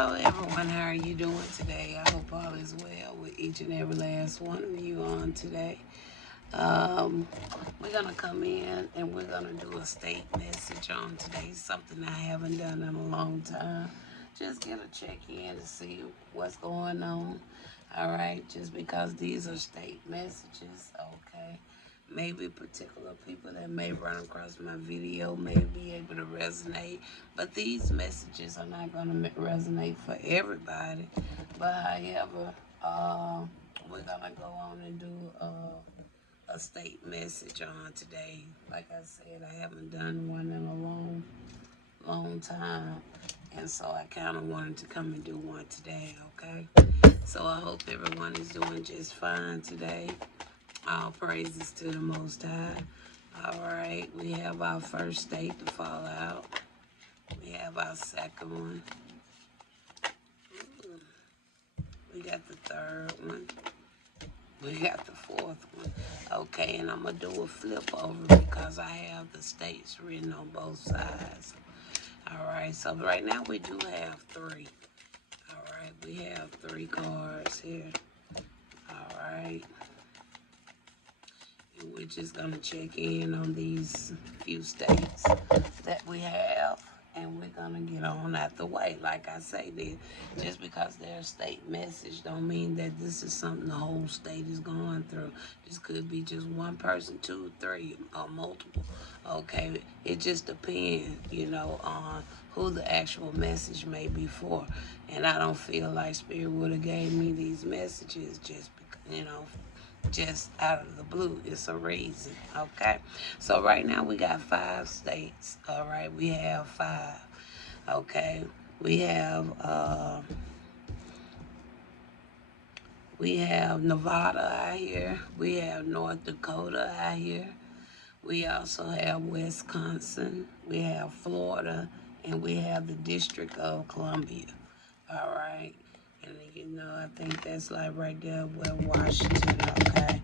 Hello everyone, how are you doing today? I hope all is well with each and every last one of you on today. We're gonna come in and we're gonna do a state message on today, something I haven't done in a long time. Just get a check in to see what's going on. All right, just because these are state messages, okay. Maybe particular people that may run across my video may be able to resonate, but these messages are not going to resonate for everybody. But however, we're going to go on and do a state message on today. Like I said, I haven't done one in a long time, and so I kind of wanted to come and do one today, okay? So I hope everyone is doing just fine today. All praises to the Most High. All right, we have our first state to fall out. We have our second one. We got the third one. We got the fourth one. Okay, and I'm going to do a flip over because I have the states written on both sides. All right, so right now we do have three. All right, we have three cards here. All right. We're just going to check in on these few states that we have, and we're going to get on out the way. Like I say, just because they're a state message don't mean that this is something the whole state is going through. This could be just one person, two, three, or multiple. Okay, it just depends, on who the actual message may be for. And I don't feel like Spirit would have gave me these messages just because, just out of the blue. It's a reason, okay? So right now we got 5 states, all right? We have 5, okay? We have Nevada out here. We have North Dakota out here. We also have Wisconsin. We have Florida, and we have the District of Columbia, all right? And I think that's like right there where Washington, okay?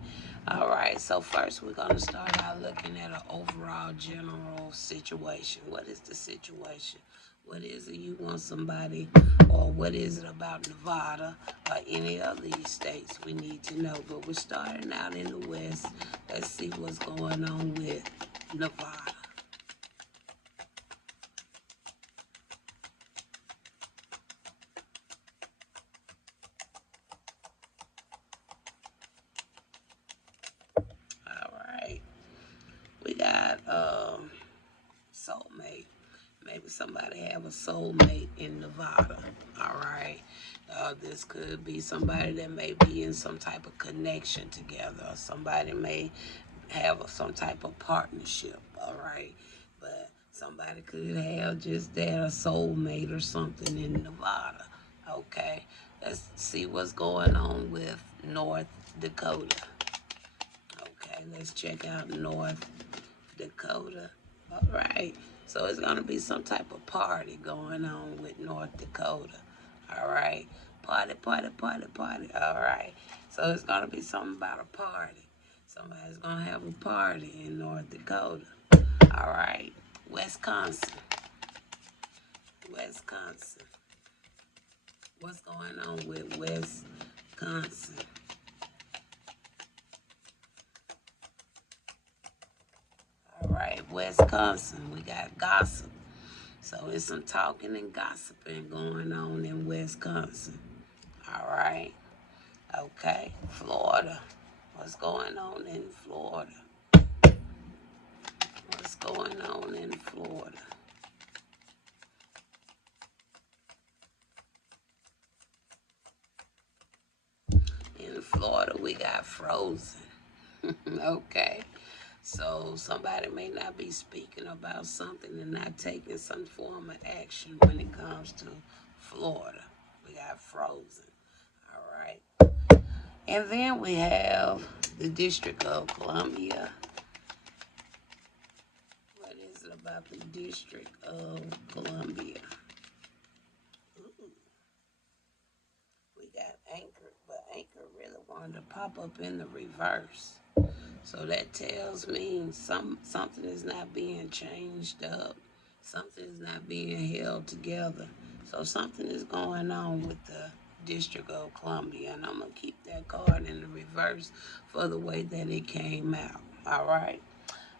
All right, so first we're going to start out looking at an overall general situation. What is the situation? What is it you want somebody, or what is it about Nevada or any of these states we need to know? But we're starting out in the West. Let's see what's going on with Nevada. We got soulmate. Maybe somebody have a soulmate in Nevada. All right. This could be somebody that may be in some type of connection together. Somebody may have some type of partnership. All right. But somebody could have just their soulmate or something in Nevada. Okay. Let's see what's going on with North Dakota. Okay, let's check out North Dakota. All right. So it's going to be some type of party going on with North Dakota. All right. Party, party, party, party. All right. So it's going to be something about a party. Somebody's going to have a party in North Dakota. All right. Wisconsin. Wisconsin. What's going on with Wisconsin? All right, Wisconsin, we got gossip. So it's some talking and gossiping going on in Wisconsin. All right. Okay, Florida. What's going on in Florida? What's going on in Florida? In Florida, we got frozen. Okay. So somebody may not be speaking about something and not taking some form of action when it comes to Florida. We got frozen. All right. And then we have the District of Columbia. What is it about the District of Columbia? Ooh. We got Anchor, but Anchor really wanted to pop up in the reverse. So that tells me something is not being changed up. Something is not being held together. So something is going on with the District of Columbia, and I'm gonna keep that card in the reverse for the way that it came out. All right.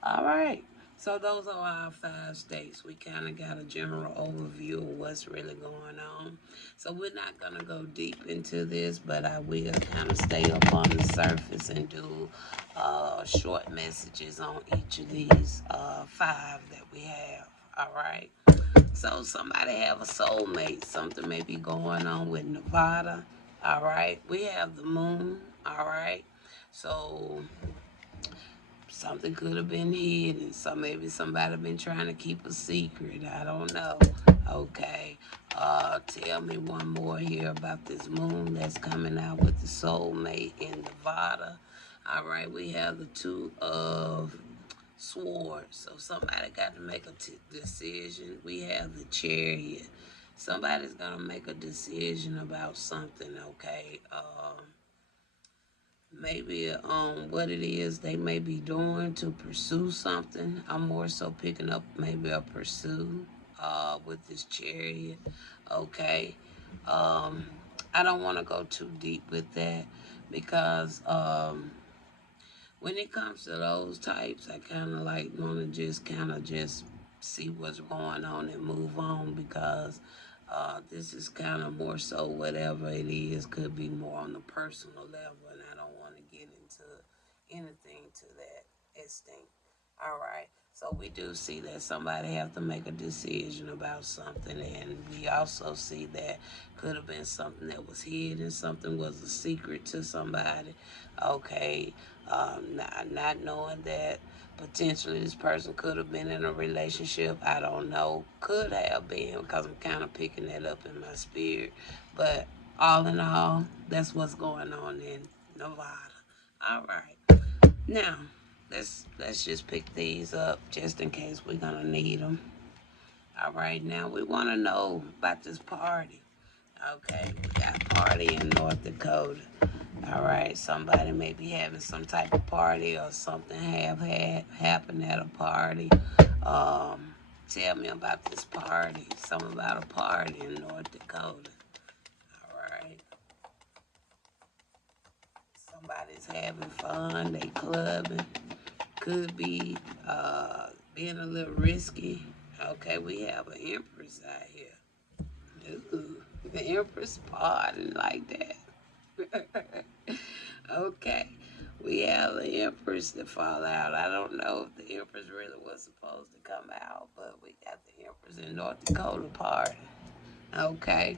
All right. So those are our 5 states. We kind of got a general overview of what's really going on. So we're not going to go deep into this, but I will kind of stay up on the surface and do short messages on each of these 5 that we have. All right. So somebody have a soulmate. Something may be going on with Nevada. All right. We have the moon. All right. So something could have been hidden. So maybe somebody been trying to keep a secret. I don't know. Okay. Tell me one more here about this moon that's coming out with the soulmate in Nevada. All right, we have the 2 of Swords. So somebody got to make a decision. We have the Chariot. Somebody's gonna make a decision about something. Okay. Maybe what it is they may be doing to pursue something. I'm more so picking up maybe a pursue with this Chariot. Okay. Um, I don't want to go too deep with that because when it comes to those types, I kind of like want to just kind of just see what's going on and move on because this is kind of more so whatever it is could be more on the personal level, and I don't want to get into anything to that extent. All right. So we do see that somebody have to make a decision about something, and we also see that could have been something that was hidden, something was a secret to somebody. Okay, not knowing that potentially this person could have been in a relationship. I don't know. Could have been because I'm kind of picking that up in my spirit. But all in all, that's what's going on in Nevada. All right. Now, let's just pick these up just in case we're gonna need them. All right. Now we want to know about this party. Okay, we got a party in North Dakota. All right, somebody may be having some type of party or something have had happened at a party. Tell me about this party. Something about a party in North Dakota. All right, somebody's having fun. They clubbing. Could be being a little risky. Okay, we have an empress out here. Ooh, the empress party like that. Okay. We have the Empress to fall out. I don't know if the Empress really was supposed to come out, but we got the Empress in North Dakota party. Okay.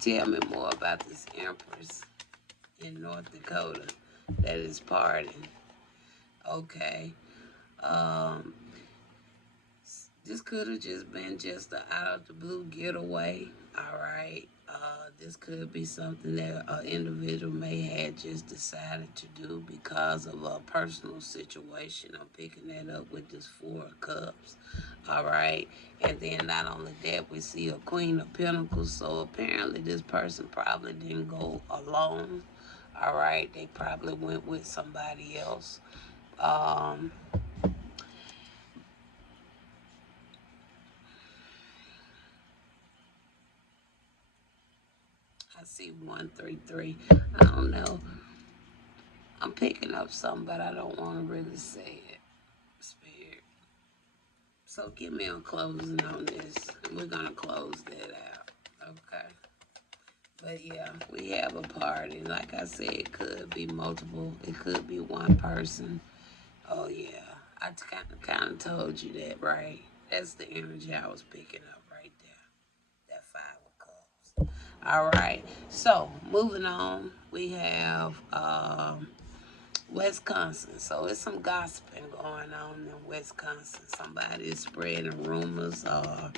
Tell me more about this Empress in North Dakota that is partying. Okay. Um, this could have just been just an out of the blue getaway. All right. This could be something that an individual may have just decided to do because of a personal situation. I'm picking that up with this 4 of Cups. All right. And then not only that, we see a Queen of Pentacles. So apparently this person probably didn't go alone. All right. They probably went with somebody else. Um, I see 133. I don't know. I'm picking up something, but I don't want to really say it. Spirit. So give me a closing on this. We're going to close that out. Okay. But yeah, we have a party. Like I said, it could be multiple. It could be one person. Oh yeah. I kind of told you that, right? That's the energy I was picking up right there. That 5 of Cups. All right. So moving on, we have Wisconsin. So it's some gossiping going on in Wisconsin. Somebody is spreading rumors, or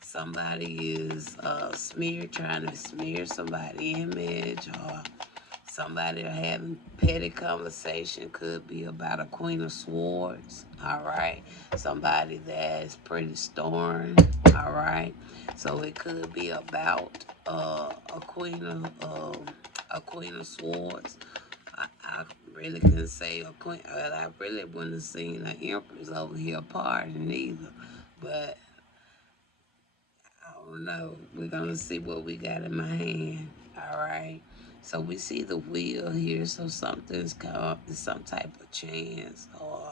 somebody is trying to smear somebody's image, or somebody are having petty conversation. Could be about a Queen of Swords. All right, somebody that is pretty stern. All right, so it could be about a Queen of Swords. I really couldn't say a queen. I really wouldn't have seen an empress over here partying either. But I don't know. We're gonna see what we got in my hand. All right. So we see the wheel here. So something's come, some type of chance or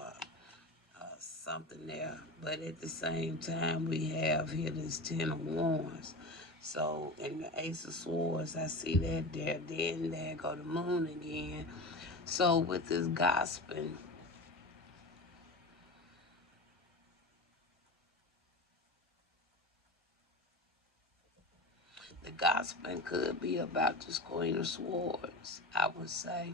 something there. But at the same time, we have here this Ten of Wands. So in the Ace of Swords, I see that there. Then there go the Moon again. So with this gospel, the gospel could be about this Queen of Swords, I would say,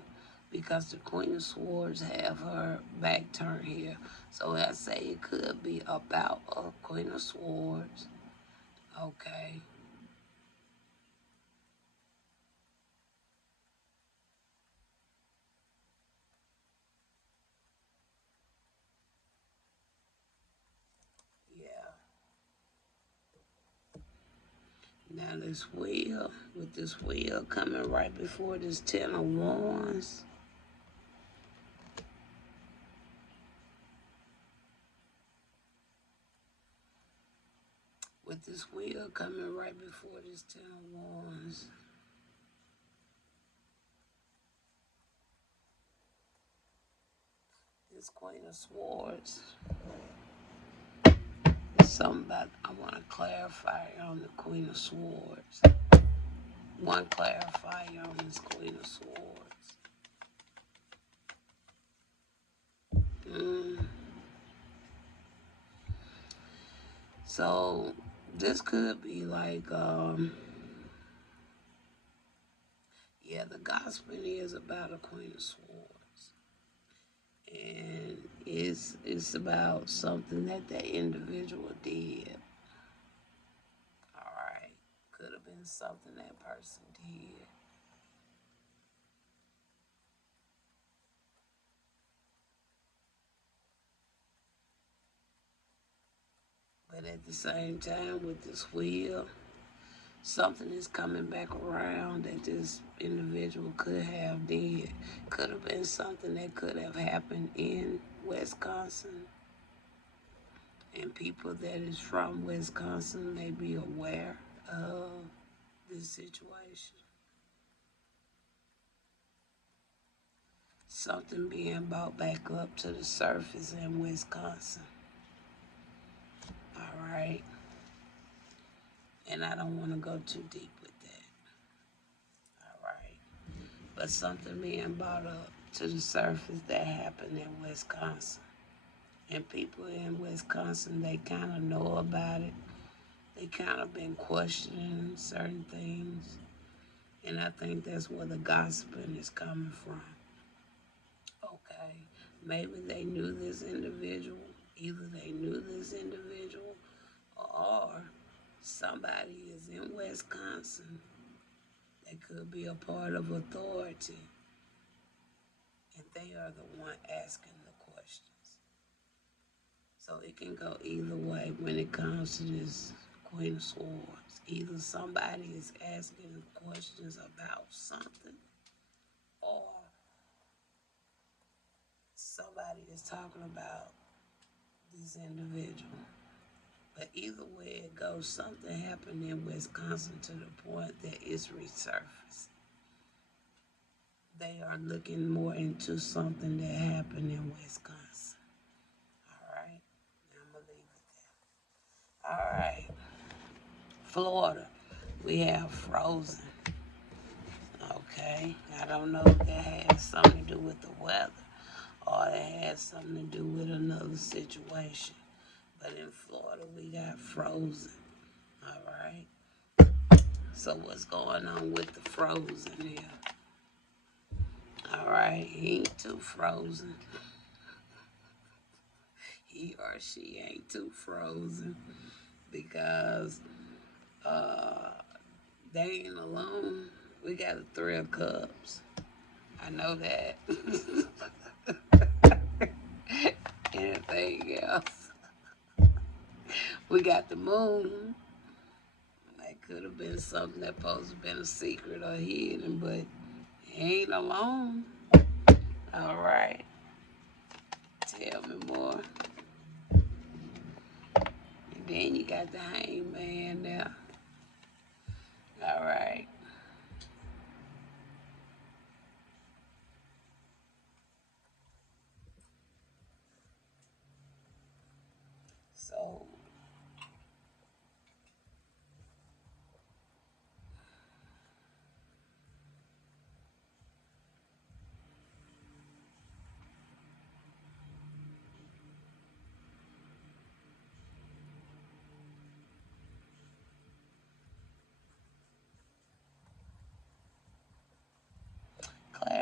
because the Queen of Swords have her back turned here. So I say it could be about a Queen of Swords. Okay. Yeah. Now this wheel, with this wheel coming right before this Ten of Wands. With this wheel coming right before this Ten of Wands. This Queen of Swords. Something about, I want to clarify on the Queen of Swords. One clarifier on this Queen of Swords. Mm. So this could be like, yeah, the gospel is about a Queen of Swords. And it's about something that that individual did. All right. Could have been something that person did. But at the same time, with this wheel, something is coming back around that this individual could have did. Could have been something that could have happened in Wisconsin. And people that is from Wisconsin may be aware of this situation. Something being brought back up to the surface in Wisconsin. All right. And I don't want to go too deep with that. All right. But something being brought up to the surface that happened in Wisconsin. And people in Wisconsin, they kind of know about it. They kind of been questioning certain things. And I think that's where the gospel is coming from. Okay. Maybe they knew this individual. Either they knew this individual or somebody is in Wisconsin that could be a part of authority. And they are the one asking the questions. So it can go either way when it comes to this Queen of Swords. Either somebody is asking questions about something or somebody is talking about this individual. But either way it goes, something happened in Wisconsin to the point that it's resurfaced. They are looking more into something that happened in Wisconsin. All right, now I'm going to leave it there. All right, Florida, we have frozen. Okay, I don't know if that has something to do with the weather or it has something to do with another situation. But in Florida, we got frozen. All right. So what's going on with the frozen here? All right, he ain't too frozen. He or she ain't too frozen because they ain't alone. We got a Three of Cups. I know that. Anything else? We got the Moon. That could have been something that supposed to have been a secret or hidden, but he ain't alone. All right. Tell me more. And then you got the Hangman now.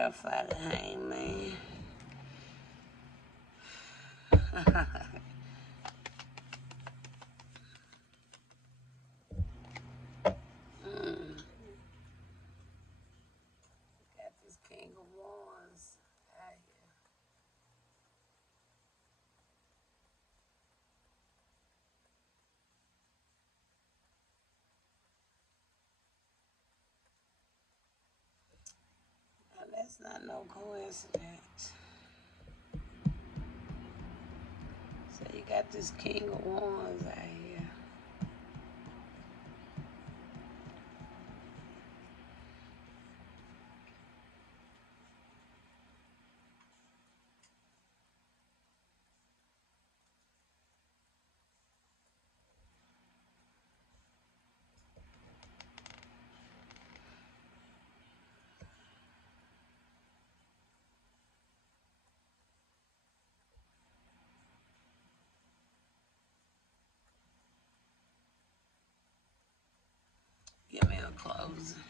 clarify the hangman. Got this King of Wands out here. Now that's not no coincidence. So you got this King of Wands out here. Give me a closing.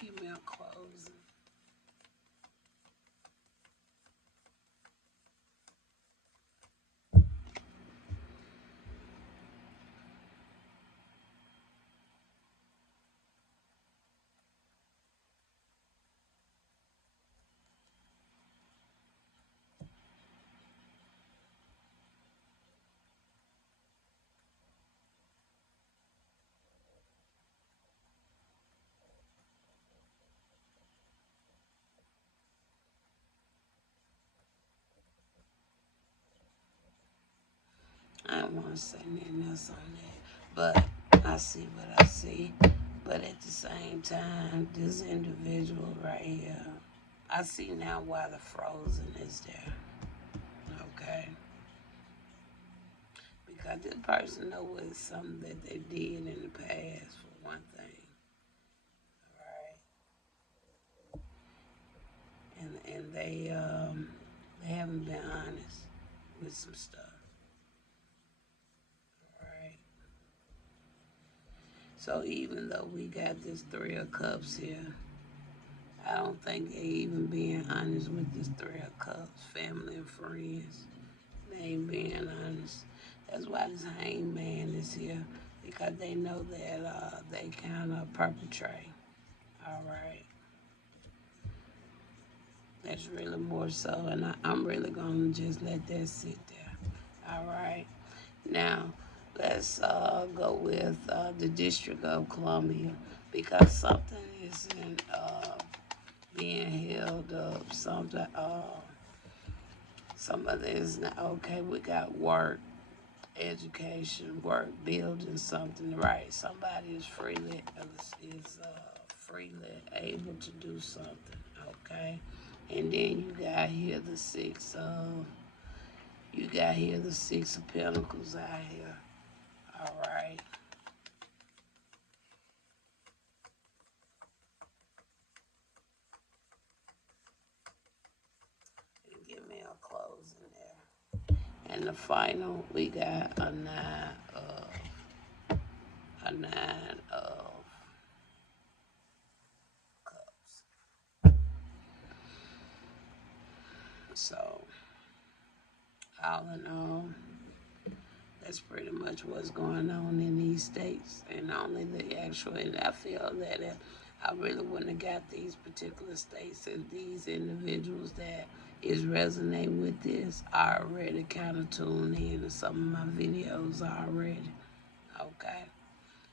Give me a closing. I don't want to say nothing else on that, but I see what I see. But at the same time, this individual right here, I see now why the frozen is there. Okay? Because this person knows it's something that they did in the past, for one thing. All right? And they haven't been honest with some stuff. Right? So even though we got this Three of Cups here, I don't think they even being honest with this Three of Cups, family and friends. They ain't being honest. That's why this hangman is here, because they know that they kind of perpetrate. All right. That's really more so, and I'm really going to just let that sit there. All right. Now, let's go with the District of Columbia, because something isn't being held up. Something is not okay. We got work, education, work, building something right. Somebody is freely able to do something. Okay, and then you got here the Six of Pentacles out here. All right. Give me a closing there. And the final, we got a nine of cups. So, all in all, that's pretty much what's going on in these states, and only the actual. And I feel that I really wouldn't have got these particular states if these individuals that is resonating with this are already kind of tuned in to some of my videos already. Okay,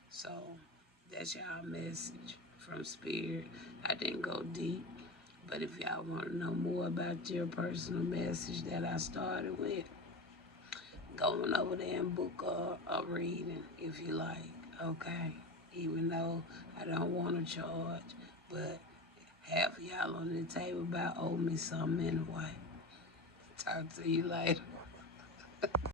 so that's y'all message from Spirit. I didn't go deep, but if y'all want to know more about your personal message that I started with, go on over there and book a reading if you like, okay? Even though I don't want to charge, but half of y'all on the table about owe me something anyway. Talk to you later.